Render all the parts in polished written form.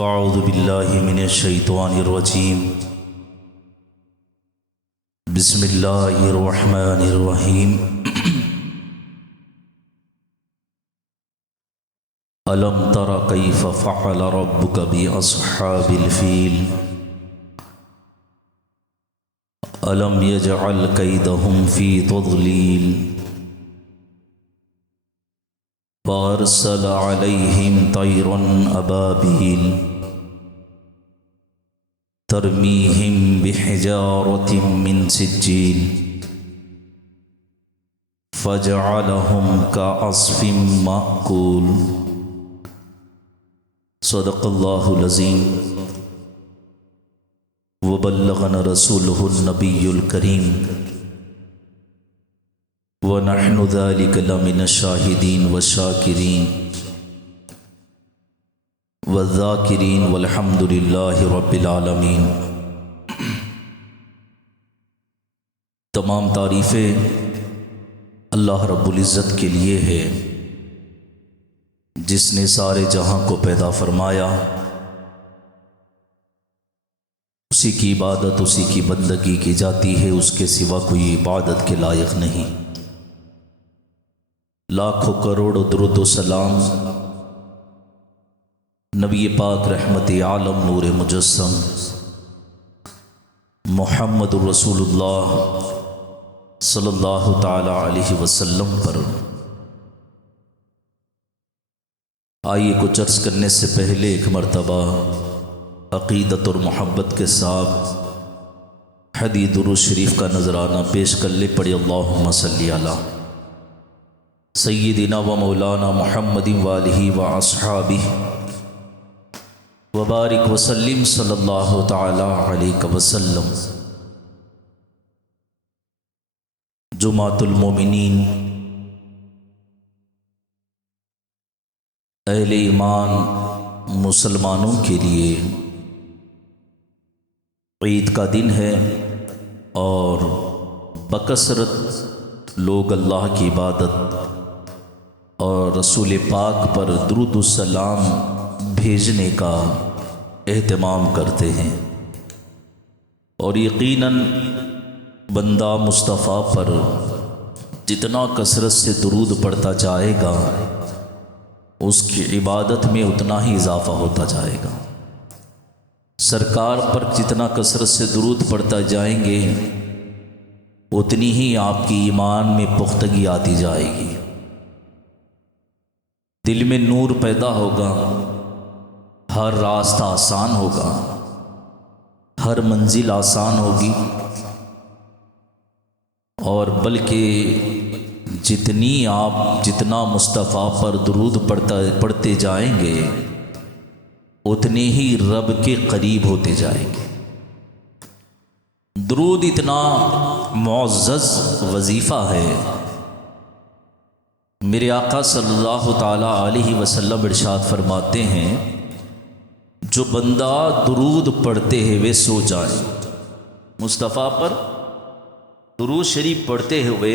فاعوذ باللہ من الشیطان الرجیم بسم اللہ الرحمن الرحیم الم تر کیف فعل ربک باصحاب الفیل الم یجعل کیدہم فی تضلیل وارسل علیہم طیرا ابابیل ترمیہم بحجارۃ من سجیل فجعلہم کعصف مأکول صدق اللہ العظیم وبلغنا رسولہ النبی الکریم وَنَحْنُ ذَلِكَ لَمِنَ الشَّاهِدِينَ وَالشَّاكِرِينَ وَالذَّاكِرِينَ وَالْحَمْدُ لِلَّهِ رَبِّ الْعَالَمِينَ۔ تمام تعریفیں اللہ رب العزت کے لیے ہے جس نے سارے جہاں کو پیدا فرمایا، اسی کی عبادت اسی کی بندگی کی جاتی ہے، اس کے سوا کوئی عبادت کے لائق نہیں۔ لاکھوں کروڑوں درود و سلام نبی پاک رحمت عالم نور مجسم محمد الرسول اللہ صلی اللہ تعالی علیہ وسلم پر۔ آئیے کچھ عرض کرنے سے پہلے ایک مرتبہ عقیدت اور محبت کے ساتھ حدیث درود شریف کا نذرانہ پیش کر لے۔ پڑھی اللہم صلی علی سیدنا و مولانا محمد والہ و اصحابہ وبارک وسلم صلی اللہ تعالی علیہ وسلم۔ جمعۃ المومنین، اہل ایمان مسلمانوں کے لیے عید کا دن ہے، اور بکثرت لوگ اللہ کی عبادت اور رسول پاک پر درود السلام بھیجنے کا اہتمام کرتے ہیں، اور یقیناً بندہ مصطفیٰ پر جتنا کثرت سے درود پڑھتا جائے گا اس کی عبادت میں اتنا ہی اضافہ ہوتا جائے گا۔ سرکار پر جتنا کثرت سے درود پڑھتا جائیں گے اتنی ہی آپ کی ایمان میں پختگی آتی جائے گی، دل میں نور پیدا ہوگا، ہر راستہ آسان ہوگا، ہر منزل آسان ہوگی، اور بلکہ جتنا مصطفیٰ پر درود پڑھتے جائیں گے اتنے ہی رب کے قریب ہوتے جائیں گے۔ درود اتنا معزز وظیفہ ہے، میرے آقا صلی اللہ تعالی علیہ وسلم ارشاد فرماتے ہیں جو بندہ درود پڑھتے ہوئے سو جائے، مصطفیٰ پر درود شریف پڑھتے ہوئے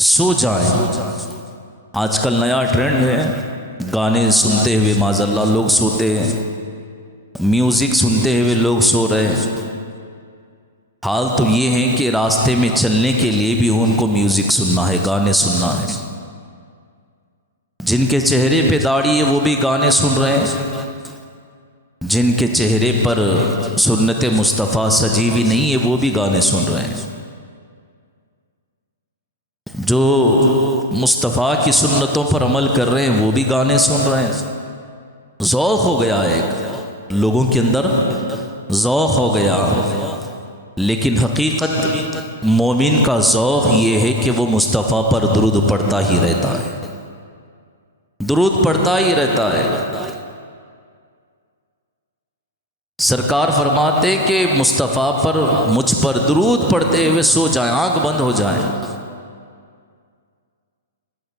سو جائیں۔ آج کل نیا ٹرینڈ ہے، گانے سنتے ہوئے معاذ اللہ لوگ سوتے ہیں، میوزک سنتے ہوئے لوگ سو رہے ہیں۔ حال تو یہ ہے کہ راستے میں چلنے کے لیے بھی ان کو میوزک سننا ہے، گانے سننا ہے۔ جن کے چہرے پہ داڑھی ہے وہ بھی گانے سن رہے ہیں، جن کے چہرے پر سنت مصطفیٰ سجی ہوئی نہیں ہے وہ بھی گانے سن رہے ہیں۔ جو مصطفیٰ کی سنتوں پر عمل کر رہے ہیں وہ بھی گانے سن رہے ہیں۔ ذوق ہو گیا، ایک لوگوں کے اندر ذوق ہو گیا، لیکن حقیقت مومن کا ذوق یہ ہے کہ وہ مصطفیٰ پر درود پڑھتا ہی رہتا ہے، درود پڑھتا ہی رہتا ہے۔ سرکار فرماتے کہ مصطفیٰ پر مجھ پر درود پڑھتے ہوئے سو جائیں، آنکھ بند ہو جائیں،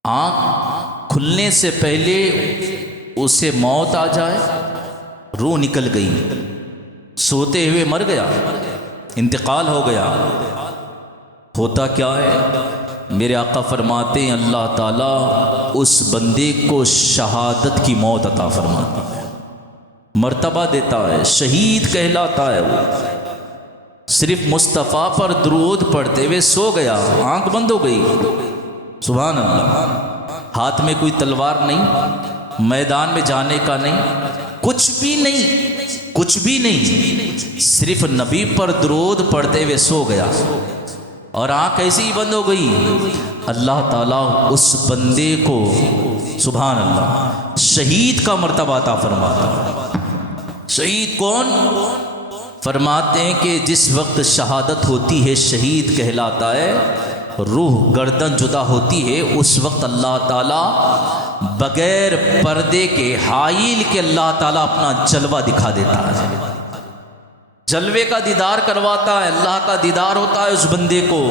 آنکھ کھلنے سے پہلے اسے موت آ جائے، روح نکل گئی، سوتے ہوئے مر گیا، انتقال ہو گیا۔ ہوتا کیا ہے؟ میرے آقا فرماتے ہیں اللہ تعالیٰ اس بندے کو شہادت کی موت عطا فرماتا ہے، مرتبہ دیتا ہے، شہید کہلاتا ہے وہ۔ صرف مصطفیٰ پر درود پڑھتے ہوئے سو گیا، آنکھ بند ہو گئی، سبحان اللہ، ہاتھ میں کوئی تلوار نہیں، میدان میں جانے کا نہیں، کچھ بھی نہیں، کچھ بھی نہیں، صرف نبی پر درود پڑھتے ہوئے سو گیا اور آنکھ ایسی ہی بند ہو گئی۔ اللہ تعالیٰ اس بندے کو سبحان اللہ شہید کا مرتبہ عطا فرماتا ہے۔ شہید کون؟ فرماتے ہیں کہ جس وقت شہادت ہوتی ہے شہید کہلاتا ہے، روح گردن جدا ہوتی ہے، اس وقت اللہ تعالیٰ بغیر پردے کے حائل کے اللہ تعالیٰ اپنا جلوہ دکھا دیتا ہے، جلوے کا دیدار کرواتا ہے، اللہ کا دیدار ہوتا ہے اس بندے کو۔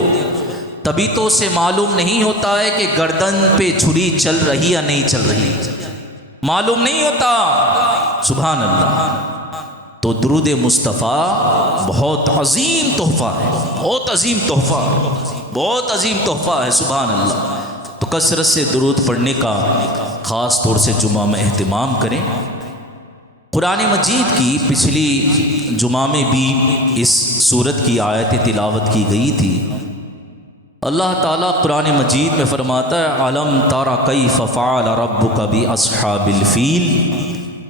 تبھی تو اسے معلوم نہیں ہوتا ہے کہ گردن پہ چھری چل رہی یا نہیں چل رہی، معلوم نہیں ہوتا، سبحان اللہ۔ تو درود مصطفیٰ بہت عظیم تحفہ ہے، بہت عظیم تحفہ ہے، بہت عظیم تحفہ ہے، سبحان اللہ۔ تو کثرت سے درود پڑھنے کا خاص طور سے جمعہ میں اہتمام کریں۔ قرآن مجید کی پچھلی جمعہ میں بھی اس سورت کی آیت تلاوت کی گئی تھی۔ اللہ تعالیٰ قرآن مجید میں فرماتا ہے علم تر کیف فعل ربک باصحاب الفیل،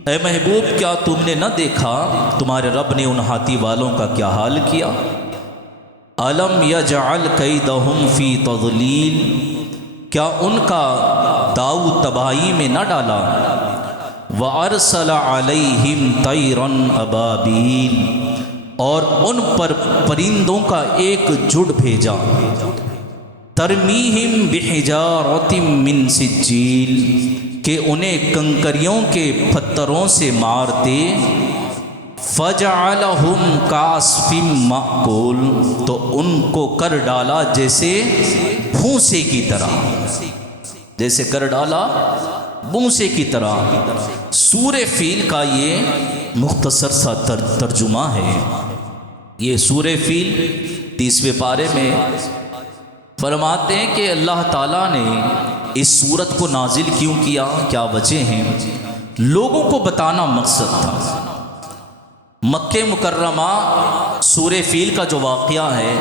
اے محبوب کیا تم نے نہ دیکھا تمہارے رب نے ان ہاتھی والوں کا کیا حال کیا؟ علم یجعل کیدہم فی تضلیل، کیا ان کا داؤ تباہی میں نہ ڈالا؟ وَأَرْسَلَ عَلَيْهِمْ طَيْرًا أَبَابِيلَ، اور ان پر پرندوں کا ایک جھنڈ بھیجا، ترمیہم بحجارۃ من سجیل، کہ انہیں کنکریوں کے پتھروں سے مارتے، فجعلہم کعصف مأکول، تو ان کو کر ڈالا جیسے بھوسے کی طرح، جیسے کر ڈالا بھوسے کی طرح۔ سورہ فیل کا یہ مختصر سا ترجمہ ہے۔ یہ سورہ فیل 30ویں پارے میں فرماتے ہیں کہ اللہ تعالیٰ نے اس سورت کو نازل کیوں کیا، کیا وجہ ہیں، لوگوں کو بتانا مقصد تھا۔ مکہ مکرمہ سورہ فیل کا جو واقعہ ہے،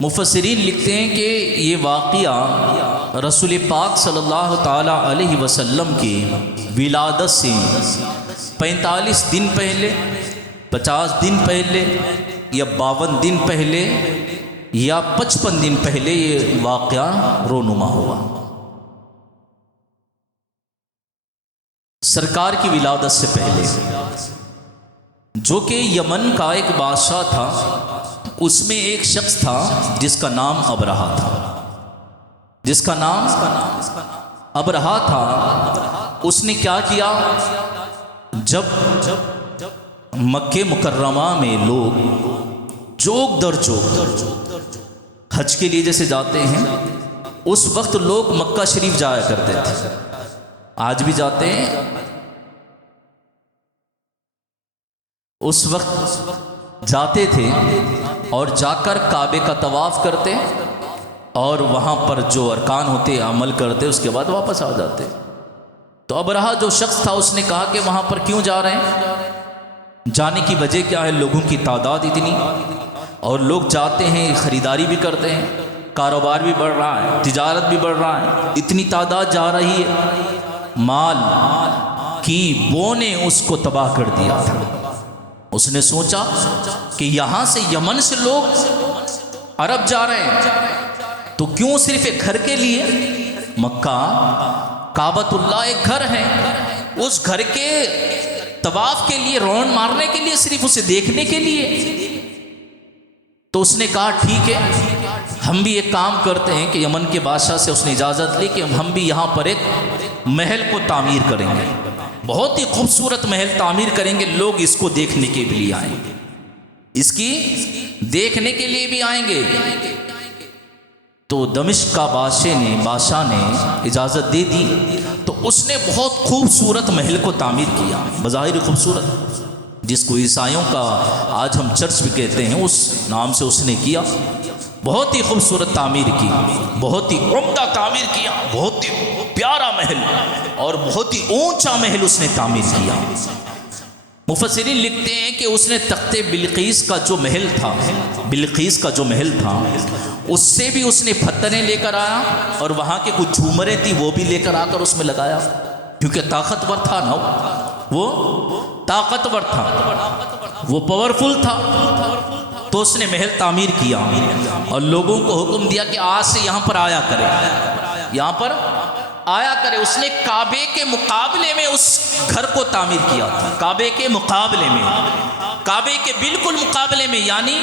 مفسرین لکھتے ہیں کہ یہ واقعہ رسول پاک صلی اللہ تعالیٰ علیہ وسلم کی ولادت سے 45 دن پہلے، 50 دن پہلے یا 52 دن پہلے یا 55 دن پہلے یہ واقعہ رونما ہوا۔ سرکار کی ولادت سے پہلے، جو کہ یمن کا ایک بادشاہ تھا، اس میں ایک شخص تھا جس کا نام ابرہہ تھا، جس کا نام ابرہہ تھا۔ اس نے کیا کیا، جب مکہ مکرمہ میں لوگ جوگ در جوگ حج کے لیے جیسے جاتے ہیں، اس وقت لوگ مکہ شریف جایا کرتے تھے، آج بھی جاتے ہیں۔ اس وقت جاتے تھے اور جا کر کعبے کا طواف کرتے اور وہاں پر جو ارکان ہوتے عمل کرتے، اس کے بعد واپس آ جاتے۔ تو ابرہہ جو شخص تھا، اس نے کہا کہ وہاں پر کیوں جا رہے ہیں، جانے کی وجہ کیا ہے، لوگوں کی تعداد اتنی، اور لوگ جاتے ہیں، خریداری بھی کرتے ہیں، کاروبار بھی بڑھ رہا ہے، تجارت بھی بڑھ رہا ہے، اتنی تعداد جا رہی ہے، مال کی بو نے اس کو تباہ کر دیا تھا۔ اس نے سوچا کہ یہاں سے یمن سے لوگ عرب جا رہے ہیں، تو کیوں صرف ایک گھر کے لیے، مکہ کعبۃ اللہ ایک گھر ہے، اس گھر کے طواف کے لیے، رون مارنے کے لیے، صرف اسے دیکھنے کے لیے۔ تو اس نے کہا ٹھیک ہے، ہم بھی ایک کام کرتے ہیں کہ یمن کے بادشاہ سے اس نے اجازت لی کہ ہم بھی یہاں پر ایک محل کو تعمیر کریں گے، بہت ہی خوبصورت محل تعمیر کریں گے، لوگ اس کو دیکھنے کے لیے آئیں گے، اس کی دیکھنے کے لیے بھی آئیں گے۔ تو دمشق کا بادشاہ نے اجازت دے دی، تو اس نے بہت خوبصورت محل کو تعمیر کیا، بظاہر خوبصورت، جس کو عیسائیوں کا آج ہم چرچ بھی کہتے ہیں، اس نام سے اس نے کیا، بہت ہی خوبصورت تعمیر کی، بہت ہی عمدہ تعمیر کیا، بہت ہی پیارا محل اور بہت ہی اونچا محل اس نے تعمیر کیا۔ مفسرین لکھتے ہیں کہ اس نے تخت بلقیس کا جو محل تھا، بلقیس کا جو محل تھا، اس سے بھی اس نے پتھریں لے کر آیا، اور وہاں کے کچھ جھومریں تھی وہ بھی لے کر آ کر اس میں لگایا، کیونکہ طاقتور تھا نا، وہ طاقتور تھا، وہ پاورفل تھا۔ تو اس نے محل تعمیر کیا اور لوگوں کو حکم دیا کہ آج سے یہاں پر آیا کرے، یہاں پر آیا کرے۔ اس نے کعبے کے مقابلے میں اس گھر کو تعمیر کیا تھا، کعبے کے مقابلے میں، کعبے کے بالکل مقابلے میں، یعنی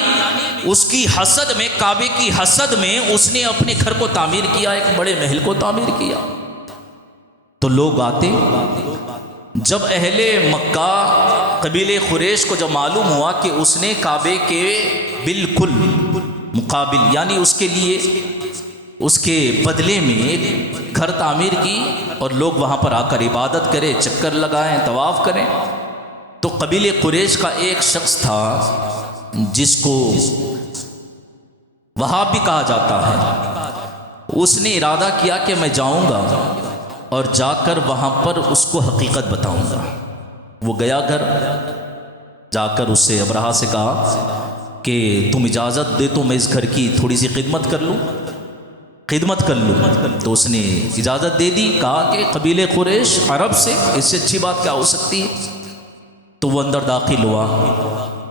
اس کی حسد میں، کعبے کی حسد میں اس نے اپنے گھر کو تعمیر کیا، ایک بڑے محل کو تعمیر کیا۔ تو لوگ آتے، جب اہل مکہ قبیلے قریش کو جب معلوم ہوا کہ اس نے کعبے کے بالکل مقابل، یعنی اس کے لیے، اس کے بدلے میں ایک گھر تعمیر کی اور لوگ وہاں پر آ کر عبادت کریں، چکر لگائیں، طواف کریں، تو قبیلے قریش کا ایک شخص تھا جس کو وہاب بھی کہا جاتا ہے، اس نے ارادہ کیا کہ میں جاؤں گا اور جا کر وہاں پر اس کو حقیقت بتاؤں گا۔ وہ گیا گھر، جا کر اس سے ابرہہ سے کہا کہ تم اجازت دے تو میں اس گھر کی تھوڑی سی خدمت کر لوں، خدمت کر لوں۔ تو اس نے اجازت دے دی، کہا کہ قبیلے قریش عرب سے اس سے اچھی بات کیا ہو سکتی ہے۔ تو وہ اندر داخل ہوا،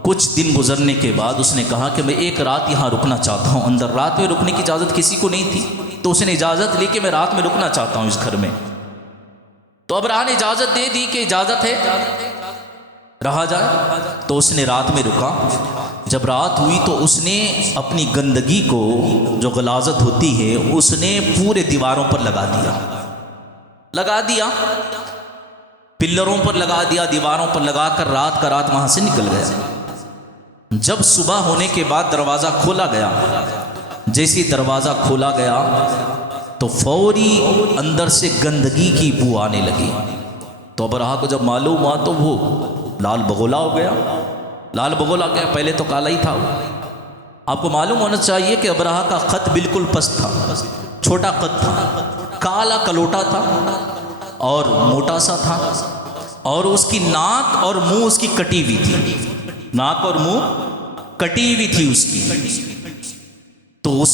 کچھ دن گزرنے کے بعد اس نے کہا کہ میں ایک رات یہاں رکنا چاہتا ہوں۔ اندر رات میں رکنے کی اجازت کسی کو نہیں تھی، تو اس نے اجازت لی کہ میں رات میں رکنا چاہتا ہوں اس گھر میں۔ تو ابرہہ نے اجازت دے دی کہ اجازت ہے، رہا جائے۔ تو اس نے رات میں رکا۔ جب رات ہوئی تو اس نے اپنی گندگی کو، جو غلاظت ہوتی ہے، اس نے پورے دیواروں پر لگا دیا، لگا دیا، پلروں پر لگا دیا، دیواروں پر لگا کر رات کا رات وہاں سے نکل گیا۔ جب صبح ہونے کے بعد دروازہ کھولا گیا، جیسی دروازہ کھولا گیا تو فوری اندر سے گندگی کی بو آنے لگی۔ تو ابرہہ کو جب معلوم ہوا تو وہ لال بگولا ہو گیا، لال بگولا گیا، پہلے تو کالا ہی تھا وہ۔ آپ کو معلوم ہونا چاہیے کہ ابرہہ کا خط بالکل پست تھا، چھوٹا قد تھا، کالا کلوٹا تھا اور موٹا سا تھا، اور اس کی ناک اور منہ اس کی کٹی ہوئی تھی، ناک اور منہ کٹی ہوئی تھی اس کی۔ تو اس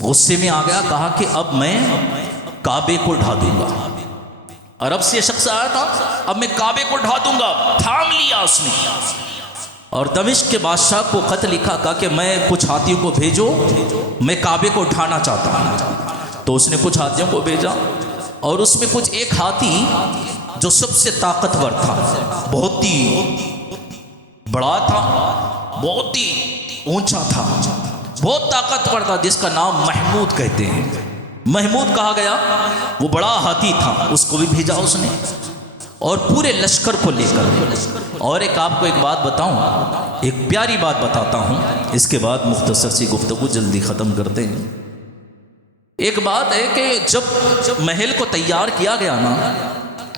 غصے میں آ گیا، کہا کہ اب میں کعبے کو ڈھا دوں گا۔ عرب سے شخص آیا تھا، اب میں کعبے کو ڈھا دوں گا۔ تھام لیا اس نے اور دمشق کے بادشاہ کو خط لکھا، کہا کہ میں کچھ ہاتھیوں کو بھیجو، میں کعبے کو ڈھانا چاہتا ہوں۔ تو اس نے کچھ ہاتھیوں کو بھیجا اور اس میں کچھ ایک ہاتھی جو سب سے طاقتور تھا، بہت ہی بڑا تھا، بہت ہی اونچا تھا، بہت طاقتور تھا، جس کا نام محمود کہتے ہیں، محمود کہا گیا، وہ بڑا ہاتھی تھا، اس کو بھی بھیجا اس نے، اور پورے لشکر کو لے کر۔ اور ایک آپ کو ایک بات بتاؤں، ایک پیاری بات بتاتا ہوں، اس کے بعد مختصر سی گفتگو جلدی ختم کرتے ہیں۔ ایک بات ہے کہ جب محل کو تیار کیا گیا نا،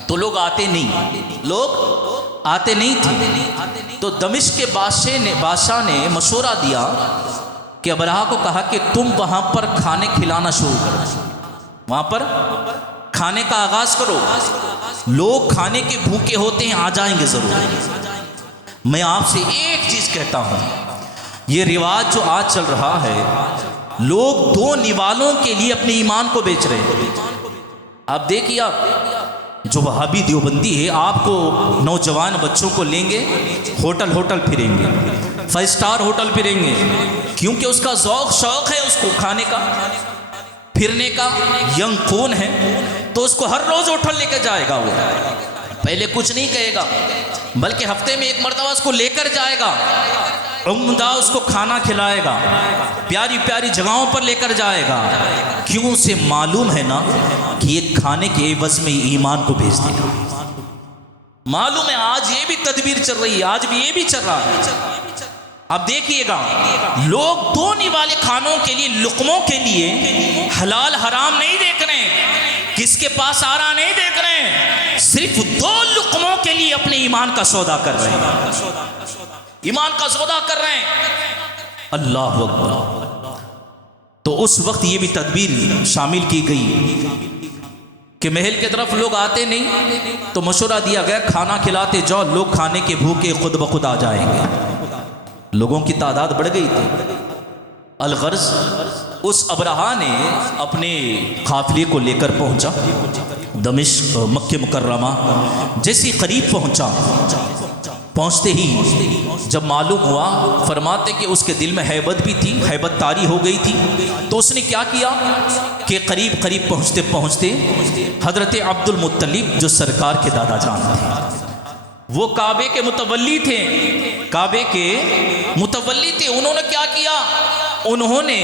تو لوگ آتے نہیں، لوگ آتے نہیں تھے۔ تو دمشق کے بادشاہ نے مشورہ دیا کہ ابرہہ کو کہا کہ تم وہاں پر کھانے کھلانا شروع کرو، وہاں پر کھانے کا آغاز کرو، لوگ کھانے کے بھوکے ہوتے ہیں، آ جائیں گے ضرور۔ میں آپ سے ایک چیز کہتا ہوں، یہ رواج جو آج چل رہا ہے، لوگ دو نوالوں کے لیے اپنے ایمان کو بیچ رہے ہیں۔ آپ دیکھیے، جو وہابی دیوبندی ہے، آپ کو نوجوان بچوں کو لیں گے، ہوٹل پھریں گے، 5 سٹار ہوٹل پھریں گے، کیونکہ اس کا ذوق شوق ہے، اس کو کھانے کا، پھرنے کا، ینگ خون ہے، تو اس کو ہر روز ہوٹل لے کے جائے گا۔ وہ پہلے کچھ نہیں کہے گا، بلکہ ہفتے میں ایک مرتبہ اس کو لے کر جائے گا، عمدہ اس کو کھانا کھلائے گا، پیاری پیاری جگہوں پر لے کر جائے گا۔ کیوں؟ سے معلوم ہے نا کہ یہ کھانے کے عوض میں ایمان کو بھیج دے گا۔ معلوم ہے آج یہ بھی تدبیر چل رہی ہے، آج بھی یہ بھی چل رہا ہے۔ اب دیکھیے گا، لوگ دھونے والے کھانوں کے لیے، لقموں کے لیے حلال حرام نہیں دیکھ رہے ہیں، کس کے پاس آ رہا نہیں دیکھ رہے ہیں، صرف 2 لقموں کے لیے اپنے ایمان کا سودا کر رہے ہیں، ایمان کا سودا کر رہے ہیں۔ اللہ اکبر۔ تو اس وقت یہ بھی تدبیر شامل کی گئی کہ محل کی طرف لوگ آتے نہیں تو مشورہ دیا گیا کھانا کھلاتے جاؤ، لوگ کھانے کے بھوکے خود بخود آ جائیں گے۔ لوگوں کی تعداد بڑھ گئی تھی۔ الغرض اس ابرہا نے اپنے قافلے کو لے کر پہنچا دمشق مکہ مکرمہ۔ جیسے قریب پہنچتے ہی جب معلوم ہوا، فرماتے کہ اس کے دل میں ہیبت بھی تھی، ہیبت طاری ہو گئی تھی، تو اس نے کیا کیا کہ قریب پہنچتے پہنچتے حضرت عبد المطلب جو سرکار کے دادا جان تھے، وہ کعبے کے متولی تھے، انہوں نے کیا کیا؟ انہوں نے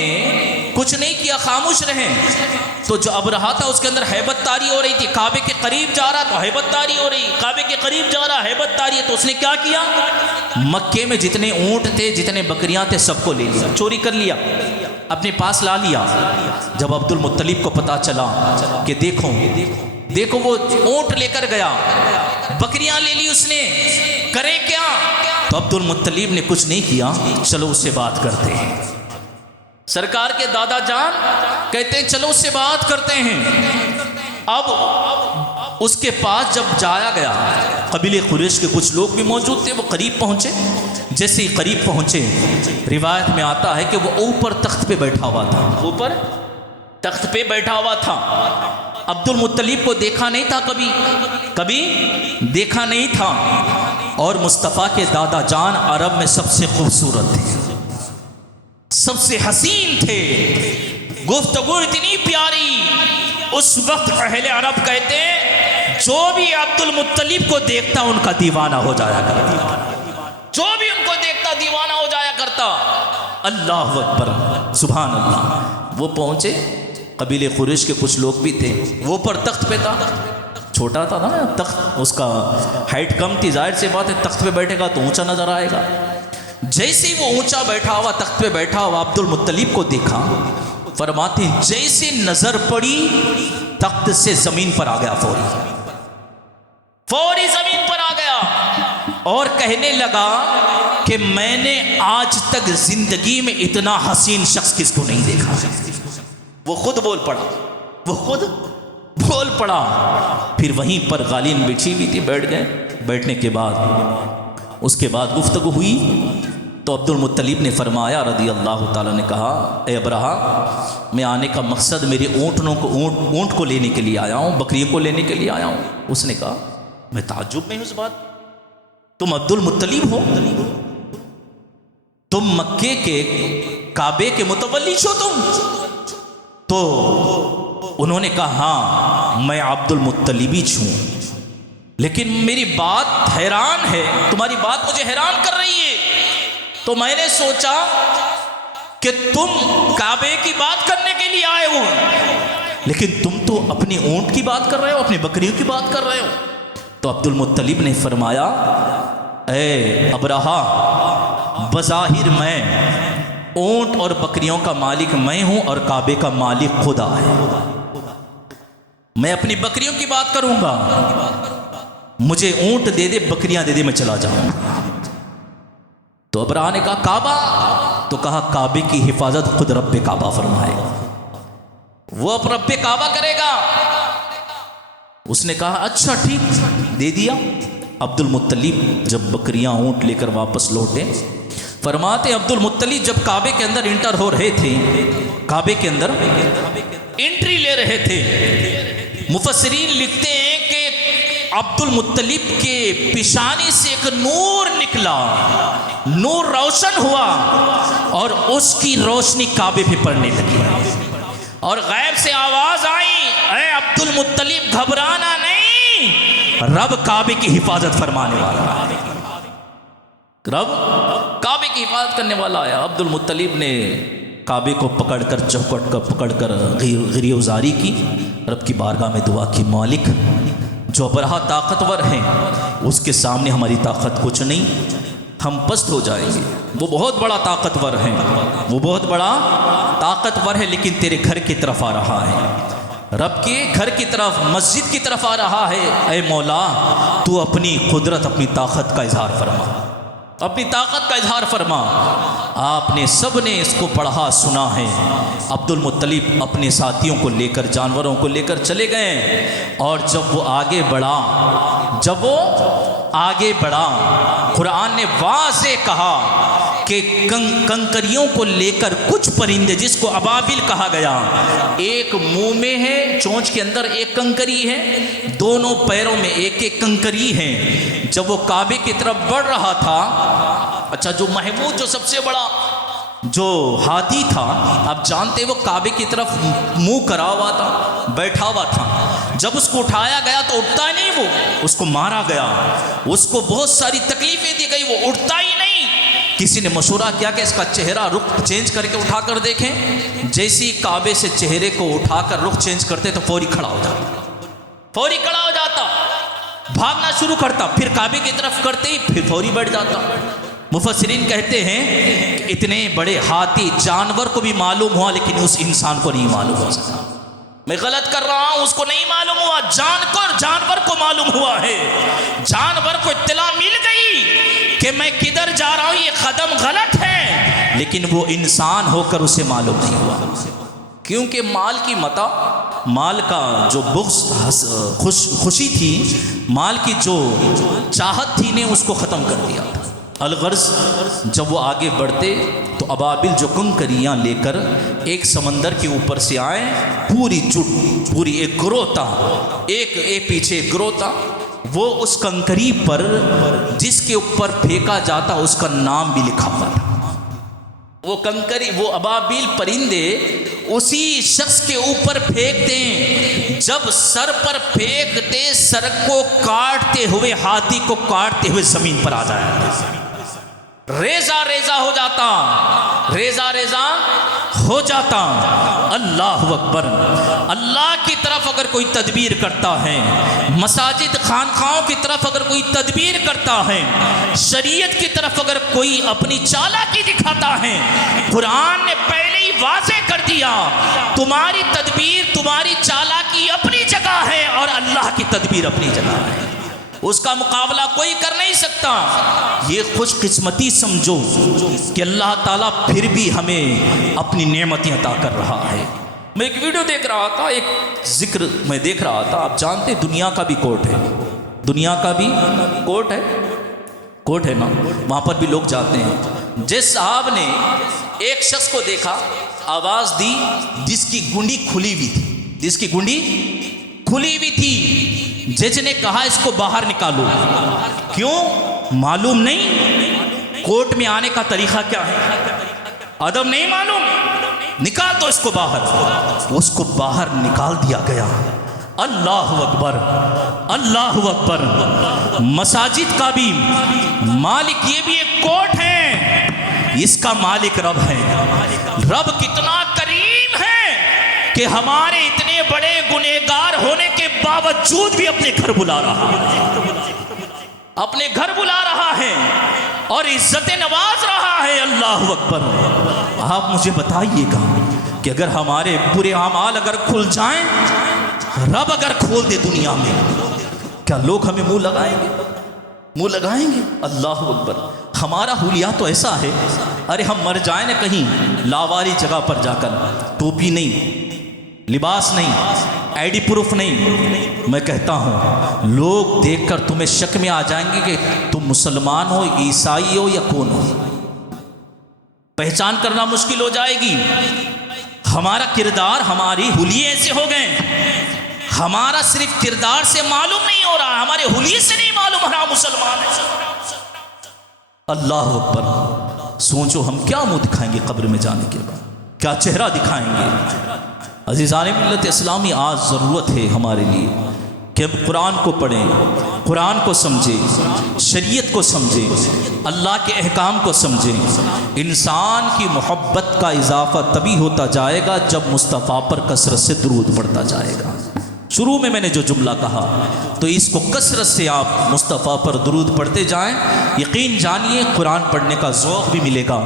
کچھ نہیں کیا، خاموش رہے۔ تو جو ابرہا تھا اس کے اندر ہیبت طاری ہو رہی تھی، کعبے کے قریب جا رہا تو ہیبت طاری ہو رہی، کعبے کے قریب جا رہا ہیبت طاری ہے، تو اس نے کیا کیا؟ مکے میں جتنے اونٹ تھے، جتنے بکریاں تھے، سب کو لے لیا، چوری کر لیا، اپنے پاس لا لیا۔ جب عبد المطلب کو پتا چلا کہ دیکھو وہ اونٹ لے کر گیا، بکریاں لے لی اس نے، کرے کیا؟ تو عبد المطلب نے کچھ نہیں کیا، چلو اس سے بات کرتے ہیں۔ سرکار کے دادا جان کہتے ہیں چلو اس سے بات کرتے ہیں۔ اب اس کے پاس جب جایا گیا، قبیلے قریش کے کچھ لوگ بھی موجود تھے، وہ قریب پہنچے۔ جیسے ہی قریب پہنچے، روایت میں آتا ہے کہ وہ اوپر تخت پہ بیٹھا ہوا تھا، عبد المطلب کو دیکھا نہیں تھا، کبھی دیکھا نہیں تھا، اور مصطفیٰ کے دادا جان عرب میں سب سے خوبصورت تھے، سب سے حسین تھے، گفتگو اتنی پیاری۔ اس وقت اہل عرب کہتے ہیں جو بھی عبد المطلب کو دیکھتا ان کا دیوانہ ہو جایا کرتا، جو بھی ان کو دیکھتا دیوانہ ہو جایا کرتا۔ اللہ اکبر، سبحان اللہ۔ وہ پہنچے، قبیلے قریش کے کچھ لوگ بھی تھے، وہ پر تخت پہ تھا، چھوٹا تھا نا تخت، اس کا ہائٹ کم تھی، ظاہر سی بات ہے تخت پہ بیٹھے گا تو اونچا نظر آئے گا۔ جیسے وہ اونچا بیٹھا ہوا، تخت پہ بیٹھا ہوا عبد المطلب کو دیکھا، فرماتے ہیں جیسے نظر پڑی تخت سے زمین پر آ گیا، فوری زمین پر آ گیا، اور کہنے لگا کہ میں نے آج تک زندگی میں اتنا حسین شخص کس کو نہیں دیکھا۔ وہ خود بول پڑا، پھر وہیں پر قالین بچھی ہوئی تھی، بیٹھ گئے۔ بیٹھنے کے بعد اس کے بعد گفتگو ہوئی تو عبد المطلب نے فرمایا رضی اللہ تعالیٰ نے کہا، اے ابرہا، میں آنے کا مقصد میرے اونٹ کو لینے کے لیے آیا ہوں، بکریوں کو لینے کے لیے آیا ہوں۔ اس نے کہا میں تعجب میں ہوں اس بات، تم عبد المطلب ہو، تم مکے کے کعبے کے متولی ہو تم؟ تو انہوں نے کہا ہاں میں عبد المطلب ہی ہوں، لیکن میری بات حیران ہے، تمہاری بات مجھے حیران کر رہی ہے۔ تو میں نے سوچا کہ تم کعبے کی بات کرنے کے لیے آئے ہو، لیکن تم تو اپنی اونٹ کی بات کر رہے ہو، اپنی بکریوں کی بات کر رہے ہو۔ تو عبد المطلب نے فرمایا اے ابرہا، بظاہر میں اونٹ اور بکریوں کا مالک میں ہوں اور کعبے کا مالک خدا ہے، میں اپنی بکریوں کی بات کروں گا، مجھے اونٹ دے دے، بکریاں دے دے، میں چلا جاؤں۔ تو ابرہا نے کہا کعبہ؟ تو کہا کعبے کی حفاظت خود رب کعبہ فرمائے گا، وہ اب رب کعبہ کرے گا۔ اس نے کہا اچھا ٹھیک، دے دیا۔ عبد المطلب جب بکریاں اونٹ لے کر واپس لوٹے، فرماتے عبد المطلب جب کعبے کے اندر انٹر ہو رہے تھے، کعبے کے اندر انٹری لے رہے تھے، مفسرین لکھتے ہیں کہ عبد المطلب کے پیشانی سے ایک نور نکلا، نور روشن ہوا، اور اس کی روشنی کعبے پہ پڑنے لگی، اور غیب سے آواز آئی اے عبد المطلب گھبرانا نہیں، رب کعبے کی حفاظت فرمانے والا، رب کعبے کی حفاظت کرنے والا آیا۔ عبد المطلب نے کعبے کو پکڑ کر، چوکٹ کو پکڑ کر غریوزاری کی، رب کی بارگاہ میں دعا کی، مالک جو ابرہا طاقتور ہیں اس کے سامنے ہماری طاقت کچھ نہیں، ہم پست ہو جائیں گے، وہ بہت بڑا طاقتور ہیں، وہ بہت بڑا طاقتور ہے، لیکن تیرے گھر کی طرف آ رہا ہے، رب کے گھر کی طرف، مسجد کی طرف آ رہا ہے، اے مولا تو اپنی قدرت، اپنی طاقت کا اظہار فرما، اپنی طاقت کا اظہار فرما۔ آپ نے سب نے اس کو پڑھا سنا ہے۔ عبد المطلب اپنے ساتھیوں کو لے کر، جانوروں کو لے کر چلے گئے، اور جب وہ آگے بڑھا قرآن نے واضح کہا کہ کنکریوں کو لے کر کچھ پرندے، جس کو ابابل کہا گیا، ایک منہ میں ہے، چونچ کے اندر ایک کنکری ہے، دونوں پیروں میں ایک ایک کنکری ہے۔ جب وہ کعبے کی طرف بڑھ رہا تھا، اچھا جو محمود، جو سب سے بڑا جو ہاتھی تھا، آپ جانتے وہ کعبے کی طرف منہ کرا ہوا تھا، بیٹھا ہوا تھا، جب اس کو اٹھایا گیا تو اٹھتا ہی نہیں، وہ اس کو مارا گیا، اس کو بہت ساری تکلیفیں دی گئی، وہ اٹھتا ہی نہیں۔ کسی نے مشورہ کیا کہ اس کا چہرہ رخ چینج کر کے اٹھا کر دیکھیں، جیسی کعبے سے چہرے کو اٹھا کر رخ چینج کرتے تو فوری کھڑا ہو جاتا، بھاگنا شروع کرتا، پھر کعبے کی طرف کرتے ہی پھر فوری بیٹھ جاتا۔ مفسرین کہتے ہیں کہ اتنے بڑے ہاتھی جانور کو بھی معلوم ہوا، لیکن اس انسان کو نہیں معلوم ہو سکا۔ میں غلط کر رہا ہوں، اس کو نہیں معلوم ہوا، جانور کو معلوم ہوا ہے، جانور کو اطلاع مل گئی کہ میں کدھر جا رہا ہوں، یہ قدم غلط ہے، لیکن وہ انسان ہو کر اسے معلوم نہیں ہوا، کیونکہ مال کی متاع، مال کا جو بغض، خوشی تھی، مال کی جو چاہت تھی نے اس کو ختم کر دیا تھا۔ الغرض جب وہ آگے بڑھتے تو ابابل جو کنکریاں لے کر ایک سمندر کے اوپر سے آئے، پوری ایک گروہ تھا، ایک پیچھے ایک گروہ تھا، وہ اس کنکری پر جس کے اوپر پھینکا جاتا اس کا نام بھی لکھا ہوا تھا۔ وہ کنکری، وہ ابابیل پرندے اسی شخص کے اوپر پھینکتے ہیں، جب سر پر پھینکتے سر کو کاٹتے ہوئے، ہاتھی کو کاٹتے ہوئے زمین پر آ جاتا، ریزہ ریزہ ہو جاتا۔ اللہ اکبر۔ اللہ کی طرف اگر کوئی تدبیر کرتا ہے، مساجد خانقاہوں کی طرف اگر کوئی تدبیر کرتا ہے، شریعت کی طرف اگر کوئی اپنی چالاکی دکھاتا ہے، قرآن نے پہلے ہی واضح کر دیا، تمہاری تدبیر، تمہاری چالاکی اپنی جگہ ہے اور اللہ کی تدبیر اپنی جگہ ہے، اس کا مقابلہ کوئی کر نہیں سکتا۔ یہ خوش قسمتی سمجھو کہ اللہ تعالیٰ پھر بھی ہمیں اپنی نعمتیں عطا کر رہا ہے۔ میں ایک ویڈیو دیکھ رہا تھا، ایک ذکر میں دیکھ رہا تھا، آپ جانتے دنیا کا بھی کورٹ ہے، دنیا کا بھی کورٹ ہے نا، وہاں پر بھی لوگ جاتے ہیں۔ جس صاحب نے ایک شخص کو دیکھا، آواز دی، جس کی گنڈی کھلی ہوئی تھی، جج نے کہا اس کو باہر نکالو۔ کیوں؟ معلوم نہیں کورٹ میں آنے کا طریقہ کیا ہے، ادب نہیں معلوم، نکال دو اس کو باہر۔ اس کو باہر نکال دیا گیا۔ اللہ اکبر، اللہ اکبر۔ مساجد کا بھی مالک، یہ بھی ایک کورٹ ہے، اس کا مالک رب ہے۔ رب کتنا کریم ہے کہ ہمارے اتنے بڑے گنہگار ہونے کے باوجود بھی اپنے گھر بلا رہا ہے اور عزت نواز رہا ہے۔ اللہ اکبر۔ آپ مجھے بتائیے گا کہ اگر ہمارے برے اعمال اگر کھل جائیں، رب اگر کھول دے دنیا میں، کیا لوگ ہمیں منہ لگائیں گے؟ اللہ اکبر۔ ہمارا حلیہ تو ایسا ہے، ارے ہم مر جائیں نا کہیں لاواری جگہ پر جا کر، ٹوپی نہیں، لباس نہیں، آئی ڈی پروف نہیں، میں کہتا ہوں لوگ دیکھ کر تمہیں شک میں آ جائیں گے کہ تم مسلمان ہو، عیسائی ہو یا کون ہو، پہچان کرنا مشکل ہو جائے گی۔ ہمارا کردار، ہماری حلیے ایسے ہو گئے، ہمارا صرف کردار سے معلوم نہیں ہو رہا، ہمارے حلیے سے نہیں معلوم ہم مسلمان ہیں۔ اللہ اکبر۔ سوچو ہم کیا منہ دکھائیں گے قبر میں جانے کے بعد، کیا چہرہ دکھائیں گے؟ عزیزان ملت اسلامی، آج ضرورت ہے ہمارے لیے کہ ہم قرآن کو پڑھیں، قرآن کو سمجھیں، شریعت کو سمجھیں، اللہ کے احکام کو سمجھیں۔ انسان کی محبت کا اضافہ تبھی ہوتا جائے گا جب مصطفیٰ پر کثرت سے درود پڑھتا جائے گا۔ شروع میں نے جو جملہ کہا، تو اس کو کثرت سے آپ مصطفیٰ پر درود پڑھتے جائیں، یقین جانیے قرآن پڑھنے کا ذوق بھی ملے گا،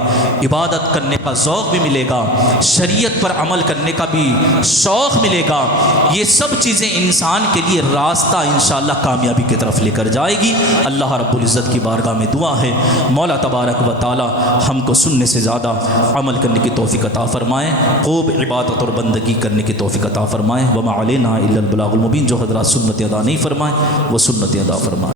عبادت کرنے کا ذوق بھی ملے گا، شریعت پر عمل کرنے کا بھی شوق ملے گا۔ یہ سب چیزیں انسان کے لیے راستہ انشاءاللہ کامیابی کی طرف لے کر جائے گی۔ اللہ رب العزت کی بارگاہ میں دعا ہے، مولا تبارک و تعالی ہم کو سننے سے زیادہ عمل کرنے کی توفیق عطا فرمائے، خوب عبادت اور بندگی کرنے کی توفیق عطا فرمائے۔ وما علینا الا البلاغ المبین، جو حضرات سنت ادا نہیں فرمائے وہ سنت ادا فرمائے۔